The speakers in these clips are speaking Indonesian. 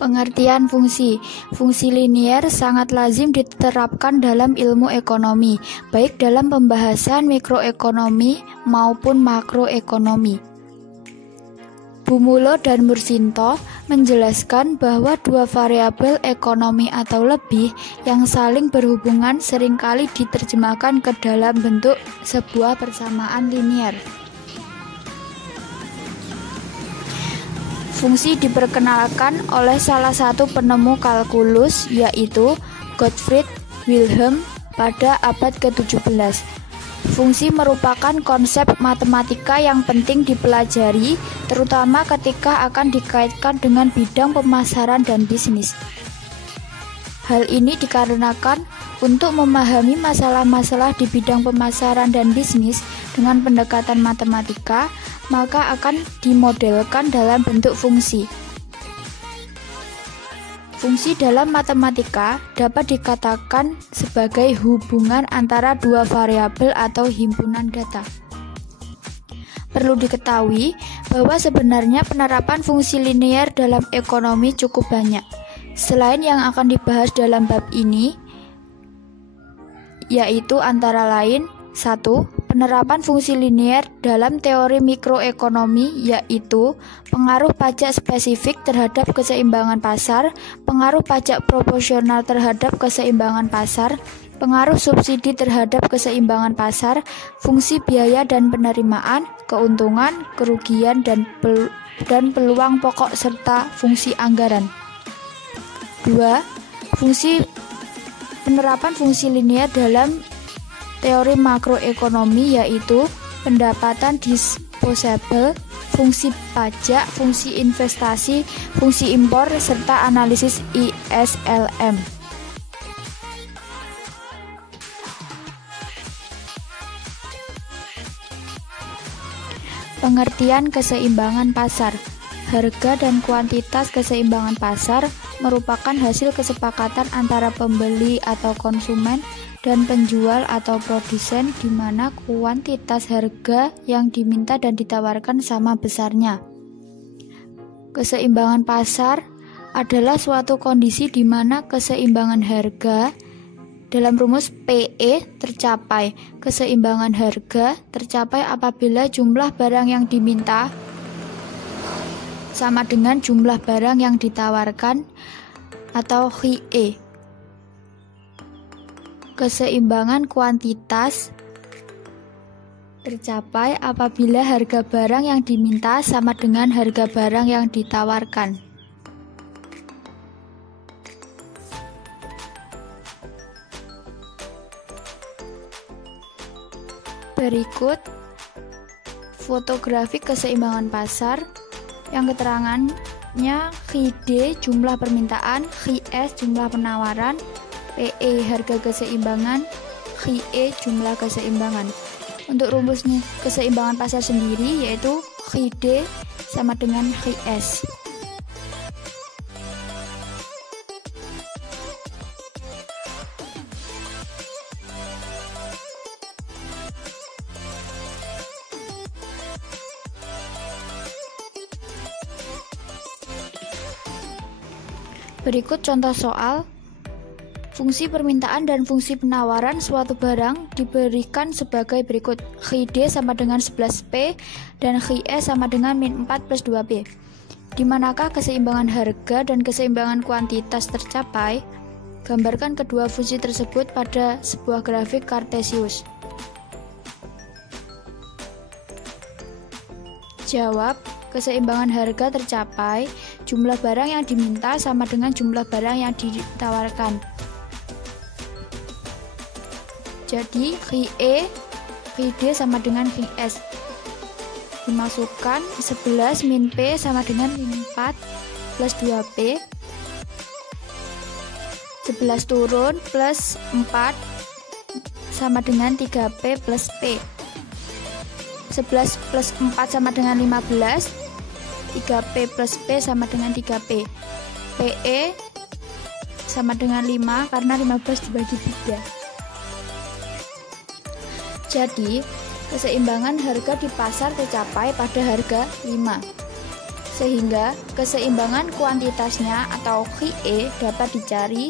Pengertian fungsi. Fungsi linier sangat lazim diterapkan dalam ilmu ekonomi, baik dalam pembahasan mikroekonomi maupun makroekonomi. Bumulo dan Mursinto menjelaskan bahwa dua variabel ekonomi atau lebih yang saling berhubungan seringkali diterjemahkan ke dalam bentuk sebuah persamaan linier. Fungsi diperkenalkan oleh salah satu penemu kalkulus, yaitu Gottfried Wilhelm pada abad ke-17. Fungsi merupakan konsep matematika yang penting dipelajari, terutama ketika akan dikaitkan dengan bidang pemasaran dan bisnis. Hal ini dikarenakan untuk memahami masalah-masalah di bidang pemasaran dan bisnis dengan pendekatan matematika, maka akan dimodelkan dalam bentuk fungsi. Fungsi dalam matematika dapat dikatakan sebagai hubungan antara dua variabel atau himpunan data. Perlu diketahui bahwa sebenarnya penerapan fungsi linier dalam ekonomi cukup banyak. Selain yang akan dibahas dalam bab ini, yaitu antara lain 1. Penerapan fungsi linier dalam teori mikroekonomi, yaitu pengaruh pajak spesifik terhadap keseimbangan pasar, pengaruh pajak proporsional terhadap keseimbangan pasar, pengaruh subsidi terhadap keseimbangan pasar, fungsi biaya dan penerimaan, keuntungan, kerugian, dan peluang pokok serta fungsi anggaran. 2. Penerapan fungsi linier dalam teori makroekonomi, yaitu pendapatan disposable, fungsi pajak, fungsi investasi, fungsi impor, serta analisis ISLM. Pengertian keseimbangan pasar. Harga dan kuantitas keseimbangan pasar merupakan hasil kesepakatan antara pembeli atau konsumen dan penjual atau produsen, di mana kuantitas harga yang diminta dan ditawarkan sama besarnya. Keseimbangan pasar adalah suatu kondisi di mana keseimbangan harga dalam rumus PE tercapai. Keseimbangan harga tercapai apabila jumlah barang yang diminta sama dengan jumlah barang yang ditawarkan atau HIE. Keseimbangan kuantitas tercapai apabila harga barang yang diminta sama dengan harga barang yang ditawarkan. Berikut fotografi keseimbangan pasar yang keterangannya HID jumlah permintaan, HIS jumlah penawaran, PE harga keseimbangan, HIE jumlah keseimbangan. Untuk rumusnya keseimbangan pasar sendiri yaitu HID sama dengan HIS. Berikut contoh soal. Fungsi permintaan dan fungsi penawaran suatu barang diberikan sebagai berikut. HID sama dengan 11P dan HIE sama dengan min 4 plus 2P. Di manakah keseimbangan harga dan keseimbangan kuantitas tercapai? Gambarkan kedua fungsi tersebut pada sebuah grafik kartesius. Jawab. Keseimbangan harga tercapai, jumlah barang yang diminta sama dengan jumlah barang yang ditawarkan. Jadi HID sama dengan HIS. Dimasukkan 11 min P sama dengan min 4 plus 2P. 11 turun plus 4 sama dengan 3P plus P. 11 plus 4 sama dengan 15. 3P plus P sama dengan 3P. PE sama dengan 5 karena 15 dibagi 3. Jadi, keseimbangan harga di pasar tercapai pada harga 5. Sehingga keseimbangan kuantitasnya atau Qi dapat dicari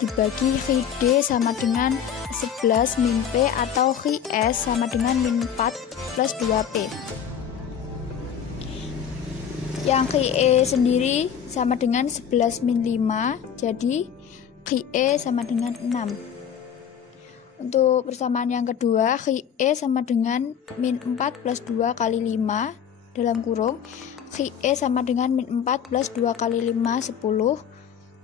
dibagi Qd sama dengan 11 min P atau Qs sama dengan min 4 plus 2P. Yang Qe sendiri sama dengan 11 min 5, jadi Qe sama dengan 6. Untuk persamaan yang kedua, Qe sama dengan min 4 plus 2 kali 5 dalam kurung Qe sama dengan min 4 plus 2 kali 5, 10.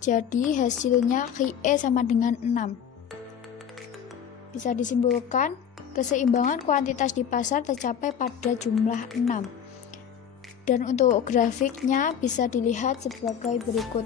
Jadi hasilnya Qe sama dengan 6. Bisa disimpulkan, keseimbangan kuantitas di pasar tercapai pada jumlah 6. Dan untuk grafiknya bisa dilihat sebagai berikut.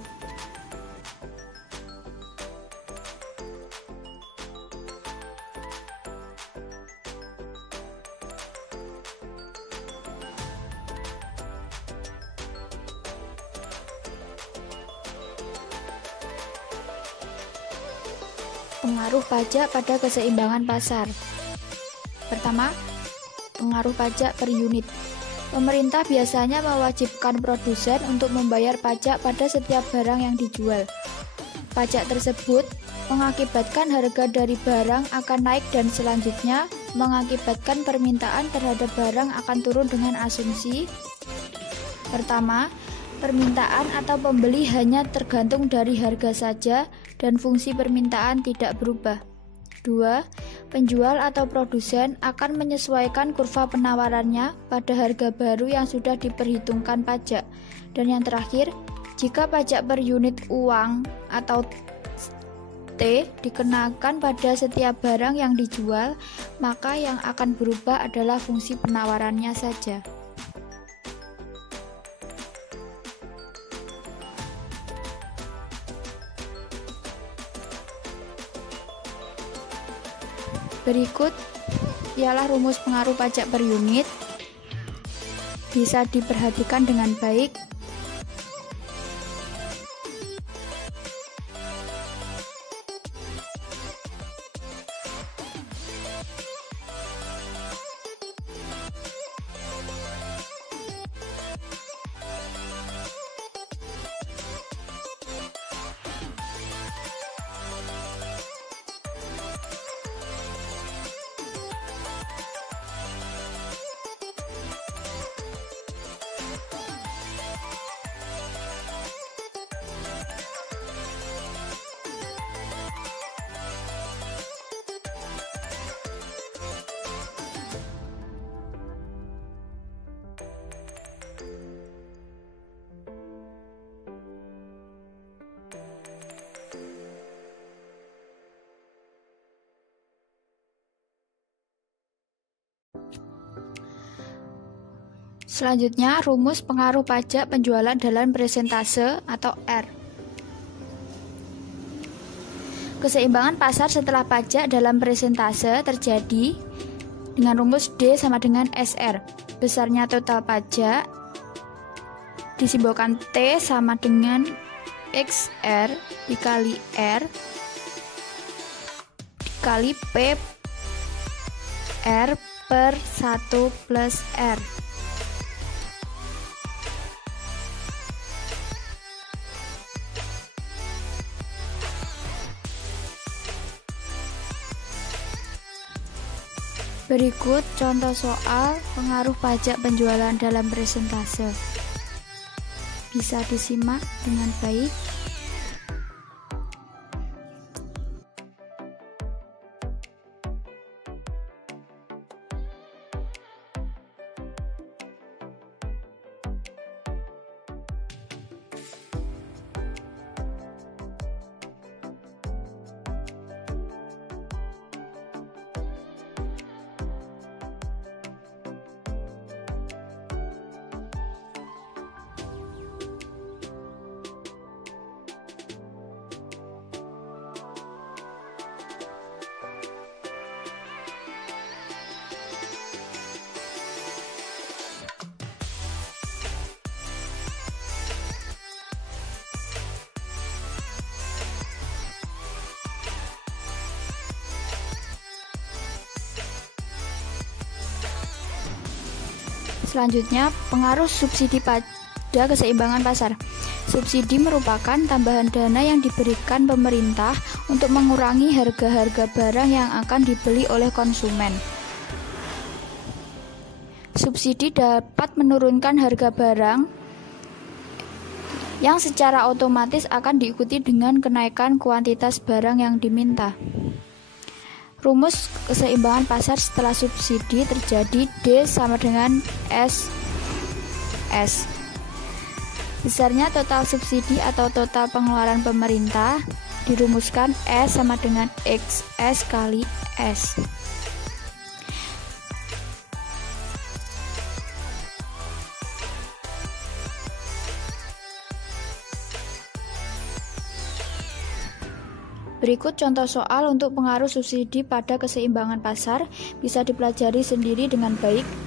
Pengaruh pajak pada keseimbangan pasar. Pertama, pengaruh pajak per unit. Pemerintah biasanya mewajibkan produsen untuk membayar pajak pada setiap barang yang dijual. Pajak tersebut mengakibatkan harga dari barang akan naik dan selanjutnya mengakibatkan permintaan terhadap barang akan turun dengan asumsi. Pertama, permintaan atau pembeli hanya tergantung dari harga saja dan fungsi permintaan tidak berubah. 2. Penjual atau produsen akan menyesuaikan kurva penawarannya pada harga baru yang sudah diperhitungkan pajak. Dan yang terakhir, jika pajak per unit uang atau T dikenakan pada setiap barang yang dijual, maka yang akan berubah adalah fungsi penawarannya saja. Berikut ialah rumus pengaruh pajak per unit. Bisa diperhatikan dengan baik. Selanjutnya, rumus pengaruh pajak penjualan dalam persentase atau R. Keseimbangan pasar setelah pajak dalam persentase terjadi dengan rumus D sama dengan SR. Besarnya total pajak disimbolkan T sama dengan XR dikali R dikali P R per 1 plus R. Berikut contoh soal pengaruh pajak penjualan dalam persentase. Bisa disimak dengan baik. Selanjutnya, pengaruh subsidi pada keseimbangan pasar. Subsidi merupakan tambahan dana yang diberikan pemerintah untuk mengurangi harga-harga barang yang akan dibeli oleh konsumen. Subsidi dapat menurunkan harga barang yang secara otomatis akan diikuti dengan kenaikan kuantitas barang yang diminta. Rumus keseimbangan pasar setelah subsidi terjadi D sama dengan SS. Besarnya total subsidi atau total pengeluaran pemerintah dirumuskan S sama dengan XS kali S. Berikut contoh soal untuk pengaruh subsidi pada keseimbangan pasar, bisa dipelajari sendiri dengan baik.